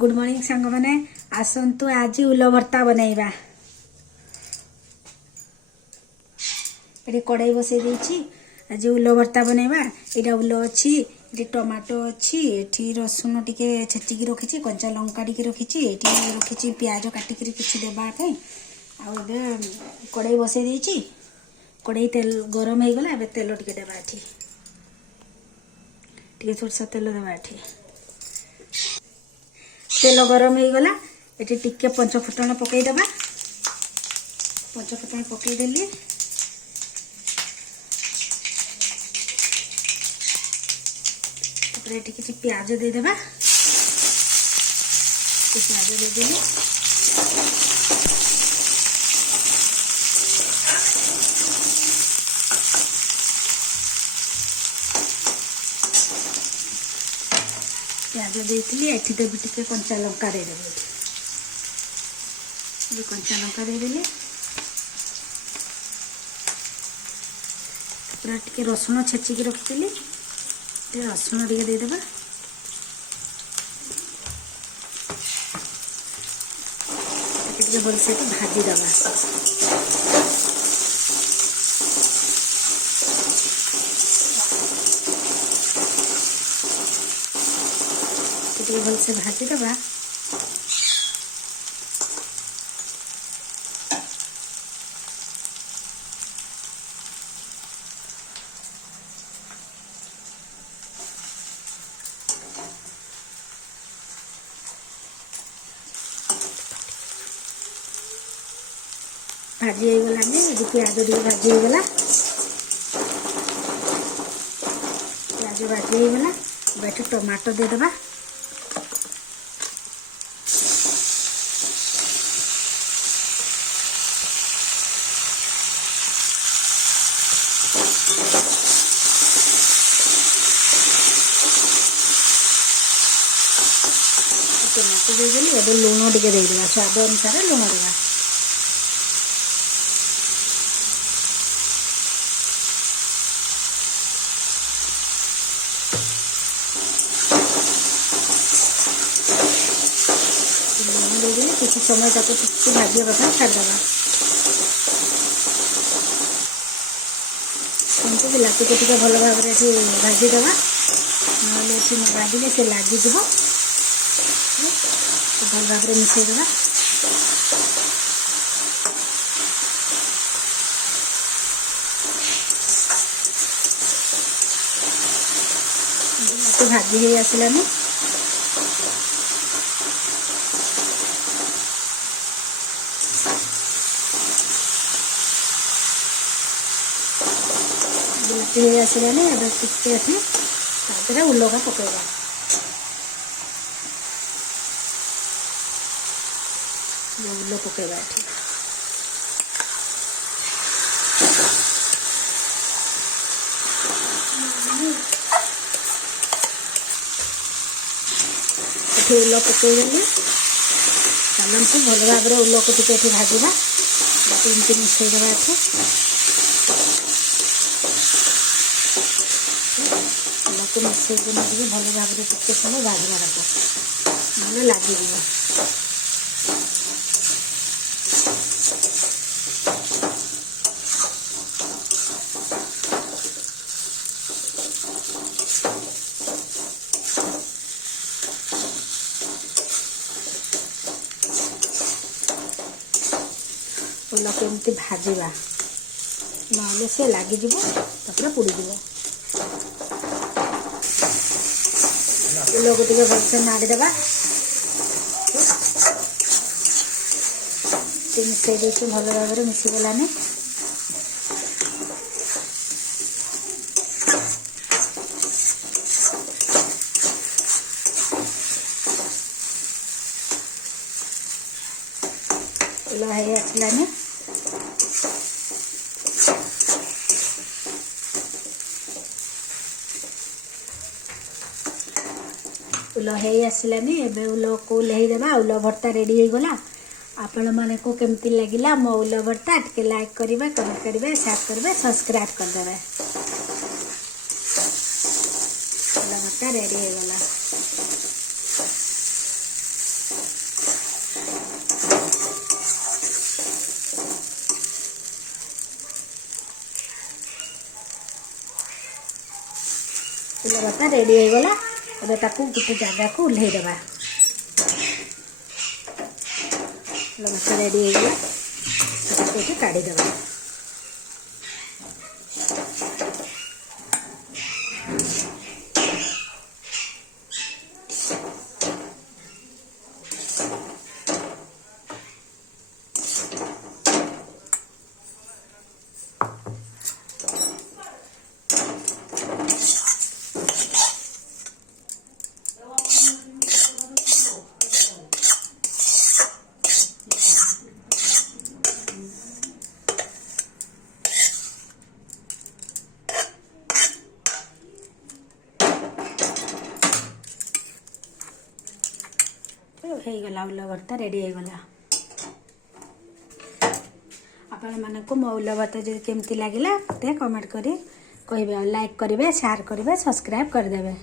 Good morning सांग मैंने आसतु आज उल भर्ता बनैबा। ये कड़ाई बसई देछि आज उल भर्ता बनैबा। यहाँ उल अच्छी ये टमाटो अच्छी ये रसुण टिके छेचिकी रखी कंचा लंका टिके रखी ये रखी प्याज काटिक किसी देवाई आबे कड़ाई बसई देछि। कड़ाई तेल गरम हो गला एबे तेल टिके देबा टिके सोरसा तेल देबा तेल गरम हो गला ये टिके पंचफुटन पकईदबा। पंचफुटन पकईदेली तापर ये किसी प्याज देदेबा। प्याज देदेली प्याज देती एठी देवी टिके कंचा लंका देदेबी। कंचा लंका देदेली पूरा टिके रसुण छेचिकी रखी रसुण टिके देदेबा। टिके भलसे भाजी दबा। भलसे भाजी दबा। भाजी हो गलानी ये प्याज टे भाजी हो गला। प्याज भाजी हो गला बैठ टमाटो देदेबा। टमाटो देदेली एबे लुण टिके देदेबा स्वाद अनुसार लुण देबा। लुण देदेली किसी समय ताको टिके भाजी कथा छाड़देबा। एमती बिलाती को टिके भल भाव भाजी देबा ना भाजिले से लगिज भल भाव मिसई देबा। भाजी हो आसलानी बिलाती हो आसलानी एबे टिके एठी तादरे उलका पकेबा। उल पकेबा एठी उल पकईदेली चलतु भल भाव उल को टिके भाजवा। एमती मिसई देवा उल को मिसई भल भाव टिके समय भाजवा ना लगे। उल को एमती भाजवा ना से लगिज पोड़ी उल को टे भलसे नाड़ीदेबा। मिसई देती भल भाव मिसीगलानी उल हो आसलानी उल हो आसलानी एबे उल को ओल्हेदेबा। उल भर्ता रेडी हो गला। आपण माने को केमती लगिला मो उल भर्ता टिके लाइक करिवे कमेंट करिवे शेयर करिवे सब्सक्राइब कर देबे। उल भर्ता रेडी हो गला। उल्ल भर्ता रेडी हो गला अब ताकू गोटे जगह को उल्हे देबा उल्ल भर्ता रेडी हो गला ताकू काढ़ी देबा ହେଇଗଲା ଉଲ୍ଲ ଭର୍ତ୍ତା ରେଡ଼ି ହେଇଗଲା। ଆପଣମାନଙ୍କୁ ମୋ ଉଲ୍ଲ ଭର୍ତ୍ତା ଯଦି କେମିତି ଲାଗିଲା ମୋତେ କମେଣ୍ଟ କରି କହିବେ, ଲାଇକ୍ କରିବେ, ସେୟାର କରିବେ, ସବସ୍କ୍ରାଇବ୍ କରିଦେବେ।